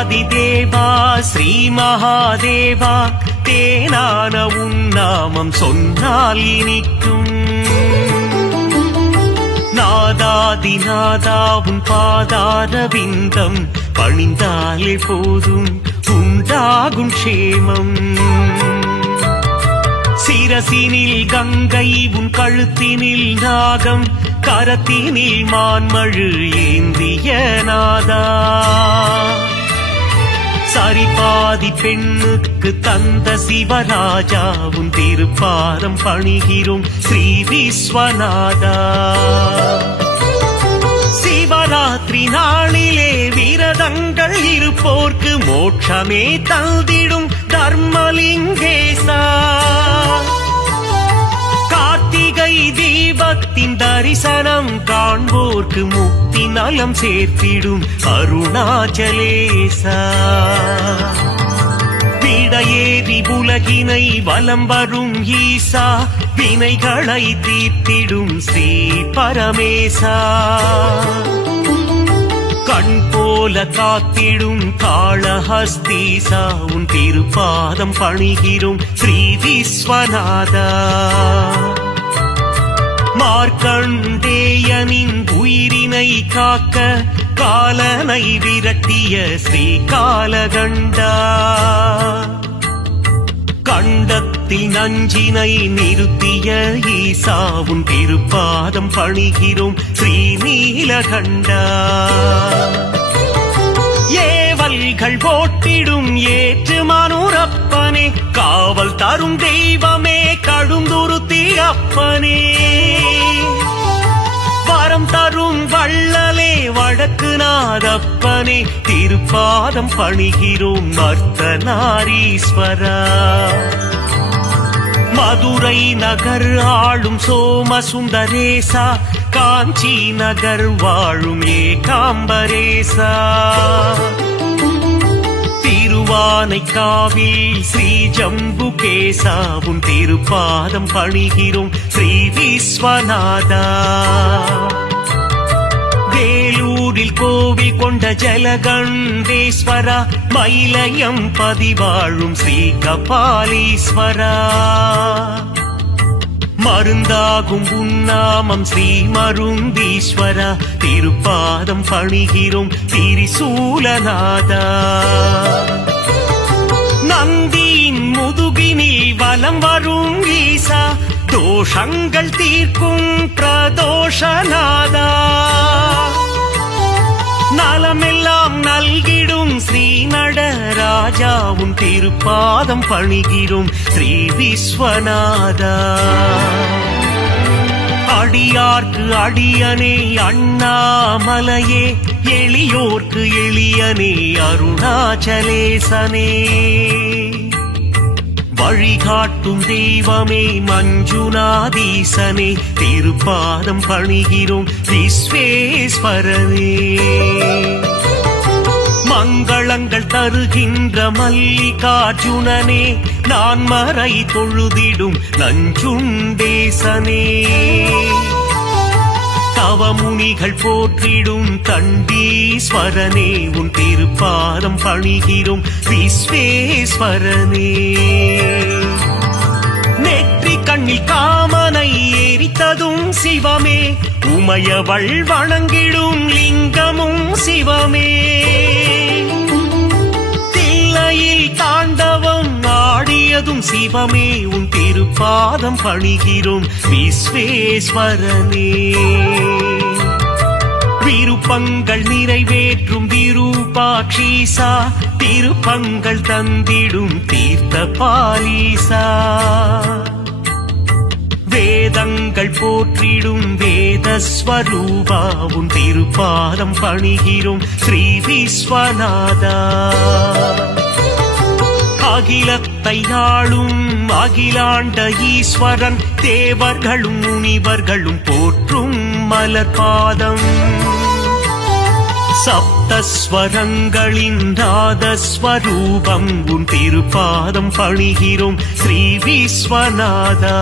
தேவாதிதேவா ஸ்ரீ மகாதேவா தேனான உன் நாமம் சொன்னால் இனிக்கும். நாதாதிநாதா உன் பாதார விந்தம் பணிந்தாலே போதும் உண்டாகும் க்ஷேமம். சிரசினில் கங்கை உன் கழுத்தினில் நாகம் கரத்தினில் மான்மழு ஏந்திய நாதா. சரிபாதி பெண்ணுக்கு தந்த சிவராஜா உன் திருப்பாதம் பணிகிறோம் ஸ்ரீ விஸ்வநாதா. சிவராத்திரி நாளிலே விரதங்கள் இருப்போர்க்கு மோட்சமே தந்திடும் தர்மலிங்கேசா. கார்த்திகை தீபத்தின் தரிசனம் காண்போர்க்கு முக்தி நலம் சேர்த்திடும் அருணாச்சலேசா. விடையேறி உலகினை வலம் வரும் ஈசா வினைகளை தீர்த்திடும் ஸ்ரீ பரமேசா. கண் போல காத்திடும் காளஹஸ்தீசா உன் திருப்பாதம் பணிகிறோம் ஸ்ரீ விஸ்வநாதா. மார்க்கண்டேயனின் உயிரினை காக்க காலனை விரட்டிய ஸ்ரீ காலகண்டா. கண்டத்தில் நஞ்சினை நிறுத்திய ஈசா உன் திருப்பாதம் பணிகிறோம் ஸ்ரீ நீலகண்டா. ஏவல்கள் போட்டிடும் ஏற்று மனுரப்பனே காவல் தரும் தெய்வமே கடுந்துருத்தி அப்பனே. வரம் தரும் வள்ளலே வடக்கு நாதப்பனே திருப்பாதம் பணிகிறோம் அர்த்தநாரீஸ்வரா. மதுரை நகர் ஆளும் சோமசுந்தரேசா காஞ்சி நகர் வாழும் ஏகாம்பரேசா. திருவானைக்காவில் ஸ்ரீ ஜம்புகேசா உன் திருப்பாதம் பணிகிறோம் ஸ்ரீ விஸ்வநாதா. வேலூரில் கோவில் கொண்ட ஜலகண்டேஸ்வரா மயிலயம் பதிவாழும் ஸ்ரீ கபாலீஸ்வரா. மருந்தாகும் உன்னாமம் ஸ்ரீ மருந்தீஸ்வரா திருப்பாதம் பணிகிறோம் திரிசூலநாதா. நந்தியின் முதுகினில் வலம் வரும் ஈசா தோஷங்கள் தீர்க்கும் பிரதோஷநாதா. நலமெல்லாம் நல்கிடும் ஸ்ரீ நடராஜா உன் திருப்பாதம் பணிகிறோம் ஸ்ரீ விஸ்வநாதா. அடியார்க்கு அடியனே அண்ணாமலையே எளியோர்க்கு எளியனே அருணாச்சலேசனே. வழிகாட்டும் தெய்வமே மஞ்சுநாதீசனே திருப்பாதம் பணிகிறோம் விஸ்வேஸ்வரனே. மங்களங்கள் தருகின்ற மல்லிகார்ஜுனனே நான் மறை தொழுதிடும் நஞ்சுண்டேசனே. தவமுனிகள் போற்றிடும் தண்டீஸ்வரனே உன் திருப்பாதம் பணிகிறோம் விஸ்வேஸ்வரனே. நெற்றி கண்ணில் காமனை எரித்ததும் சிவமே உமையவள் வணங்கிடும் லிங்கமும் சிவமே. தில்லையில் தாண்டவம் ஆடியதும் சிவமே உன் திருப்பாதம் பணிகிறோம் விஸ்வேஸ்வரனே. விருப்பங்கள் நிறைவேற்றும் விரூபாட்சீசா திருப்பங்கள் தந்திடும் தீர்த்த பாலீசா. வேதங்கள் போற்றிடும் வேதஸ்வரூபா உன் திருப்பாதம் பணிகிறோம் ஸ்ரீ விஸ்வநாதா. அகிலத்தை ஆளும் அகிலாண்ட ஈஸ்வரன் தேவர்களும் முனிவர்களும் போற்றும் மலர்பாதம். சப்தஸ்வரங்களின் நாதஸ்வரூபம் உன் திருப்பாதம் பணிகிறோம் ஸ்ரீ விஸ்வநாதா.